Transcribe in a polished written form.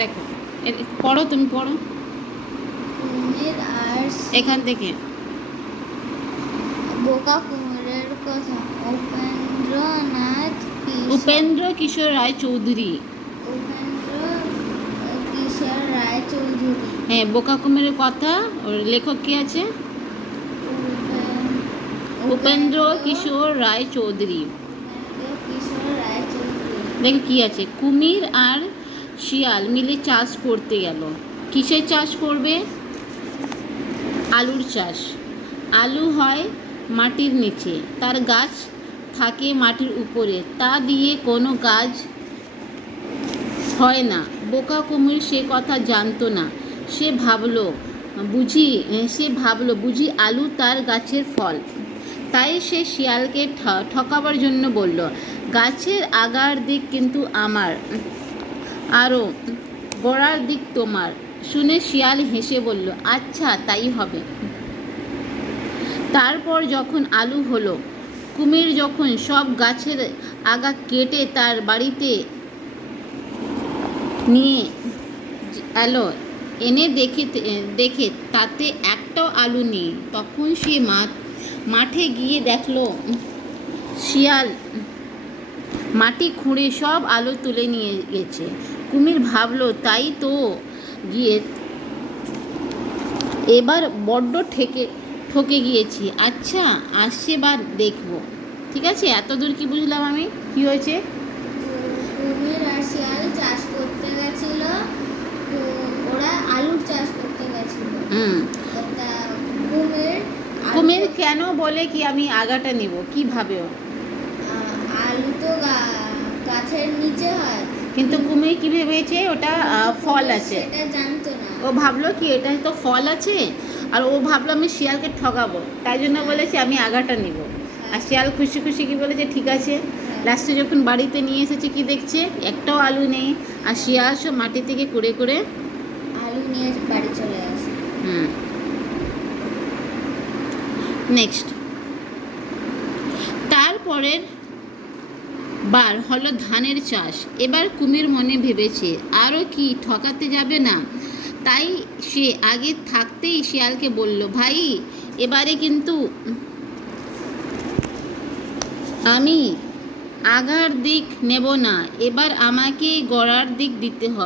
দেখো পড়ো, তুমি পড়ো কুমির আর এখান থেকে। বোকা কুমিরের কথা। উপেন্দ্র কিশোর রায় চৌধুরী। হ্যাঁ, বোকা কুমিরের কথা। ওর লেখক কি আছে? উপেন্দ্র কিশোর রায় চৌধুরী। দেখো কি আছে, কুমির আর শিয়াল মিলে চাষ করতে গেল। কিসের চাষ করবে? আলুর চাষ। আলু হয় মাটির নিচে, তার গাছ থাকে মাটির উপরে, তা দিয়ে কোনো কাজ হয় না। বোকা কুমির সে কথা জানতো না। সে ভাবলো বুঝি আলু তার গাছের ফল। তাই সে শিয়ালকে ঠকাবার জন্য বলল, গাছের আগার দিক কিন্তু আমার, আরও গোড়ার দিক তোমার। শুনে শিয়াল হেসে বলল, আচ্ছা তাই হবে। তারপর যখন আলু হলো, কুমির যখন সব গাছের আগা কেটে তার বাড়িতে নিয়ে এলো, এনে দেখে তাতে একটাও আলু নেই। তখন সে মাঠে গিয়ে দেখলো শিয়াল মাটি খুঁড়ে সব আলু তুলে নিয়ে গেছে। কুমির ভাবলো, তাই তো গিয়ে এবার বড্ড ঠকে গিয়েছি। আচ্ছা, আসছেবার দেখবো। ঠিক আছে, এত দূর কি বুঝলাম আমি? কি হয়েছে? কুমির আর শিয়াল চাষ করতে গেছিল, ওরা আলুর চাষ করতে গেছিল। কুমির কেন বলে কি আমি আগাটা নিব? কিভাবে? আলু তো গাছের নিচে হয়, কিন্তু কুমির কি ভেবেছে ওটা ফল আছে। সেটা জানতো না। ও ভাবলো কি এটা তো ফল আছে, আর ও ভাবলো আমি শিয়ালকে ঠকাবো, তাই জন্য বলেছে আমি আগাটা নিব। আর শিয়াল খুশি খুশি কি বলেছে, ঠিক আছে। লাস্টে যখন বাড়িতে নিয়ে এসেছে, কি দেখছে? একটাও আলু নেই। আর শিয়াল সব মাটি থেকে কুড়ে কুড়ে আলু নিয়ে বাড়ি চলে আসে। নেক্সট, তারপরের বার হলো ধানের চাষ। এবার কুমির মনে ভেবেছে আরও কি ঠকাতে যাবে না, তাই সে আগে থাকতেই শিয়ালকে বলল, ভাই এবারে কিন্তু আমি আগার দিক নেব না, এবার আমাকে গোড়ার দিক দিতে হবে।